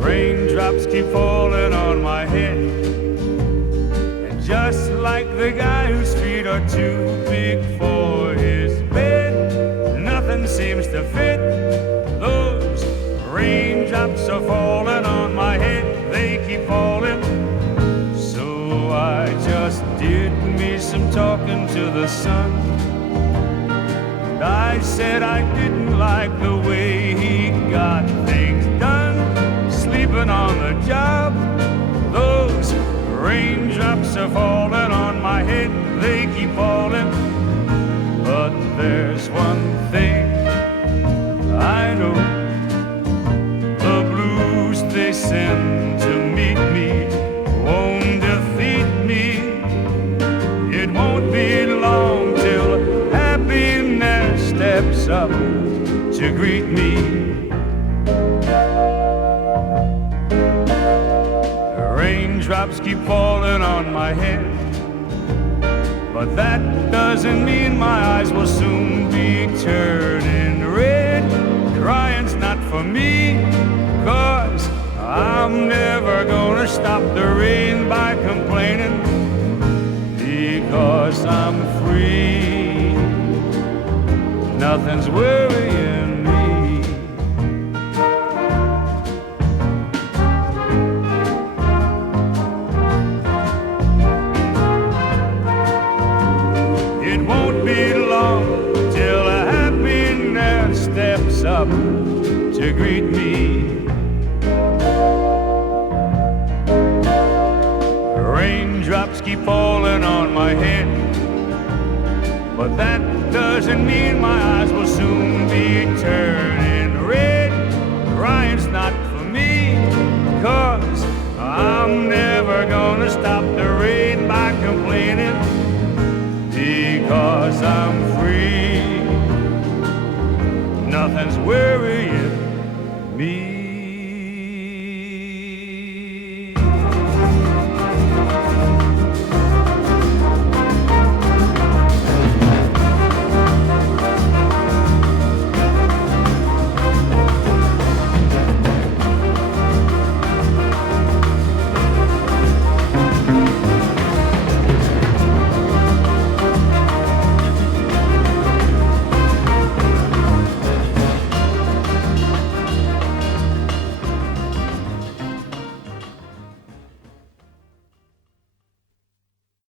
Raindrops keep falling on my head, and just like the guy whose feet are too big for his bed, nothing seems to fit. Those raindrops are falling on my head, they keep falling. So I just did me some talking to the sun. I said I didn't like the way he got things done, sleeping on the job. Those raindrops are falling on my head, they keep falling. But there's one thing I know, the blues they send to meet me won't defeat me. It won't be long till happiness steps up to greet me. Raindrops keep falling on my head, but that doesn't mean my eyes will soon be turning red. Crying's not for me, 'cause I'm never gonna stop the rain by complaining, because I'm free. Nothing's worrying me. It won't be long till happiness steps up to greet me. Raindrops keep falling on my head, but that doesn't mean my eyes will